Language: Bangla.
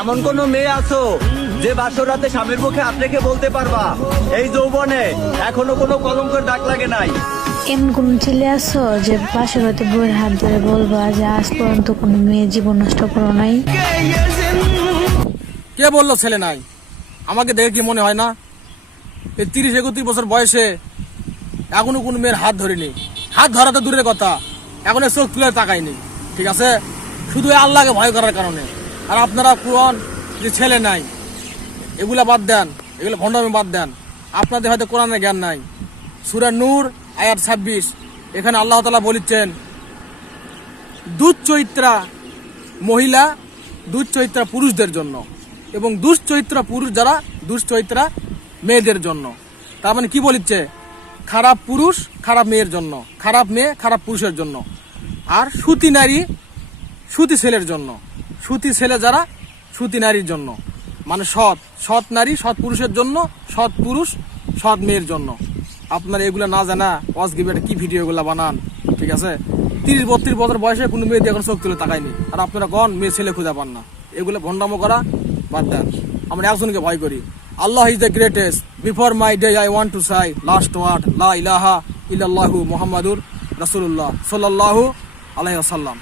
এমন কোন মেয়ে আছো যে বাসর রাতে স্বামীর মুখে হাত রেখে বলতে পারবা? এই যৌবনে এখনও কোনো কলঙ্কের ডাক লাগে নাই। এমন কোন ছেলে আছো যে পাশের হয়তো বইয়ের হাত ধরে বলবা যে আজ পর্যন্ত কোনো মেয়ে জীবন নষ্ট করো নাই? কে বলল ছেলে নাই? আমাকে দেখে কি মনে হয় না? এই তিরিশ একত্রিশ বছর বয়সে এখনও কোনো মেয়ের হাত ধরিনি। হাত ধরা তো দূরের কথা। এখন চোখ তুলে তাকাইনি। ঠিক আছে? শুধু আল্লাহকে ভয় করার কারণে। আর আপনারা কোরআন যে ছেলে নাই, এগুলা বাদ দেন, এগুলো ভণ্ডামি বাদ দেন। আপনাদের হয়তো কোরআনের জ্ঞান নাই। সুরা নূর, আয়াত ছাব্বিশ। এখানে আল্লাহ তালা বলিচ্ছেন দুধ চৈত্রা মহিলা দুশ্চরিত্রা পুরুষদের জন্য এবং দুশ্চরিত্রা পুরুষ যারা দুশ্চরিত্রা মেয়েদের জন্য। তার মানে কি বলিচ্ছে? খারাপ পুরুষ, খারাপ মেয়ের জন্য। খারাপ মেয়ে, খারাপ পুরুষের জন্য। আর সুতি নারী, সুতি ছেলের জন্য। সুতি ছেলে যারা, সুতি নারীর জন্য। মানে সৎ সৎ নারী, সৎ পুরুষের জন্য, সৎ পুরুষ, সৎ মেয়ের জন্য। আপনারা এগুলো না জানা, ওয়াজ গিবেট কি ভিডিও এগুলো বানান, ঠিক আছে? তিরিশ, বত্রিশ বছর বয়সে কোনো মেয়ে দিয়ে এখন চোখ তুলে তাকায়নি। আর আপনারা কন মেয়ে ছেলে খুঁজে পান না। এগুলো ভণ্ডামো করা বাদ দেন। আমরা একজনকে ভয় করি। Allah is the greatest before my day I want to say last word লা ইলাহা ইল্লাল্লাহু মুহাম্মাদুর রাসূলুল্লাহ সাল্লাল্লাহু আলাইহি ওয়াসাল্লাম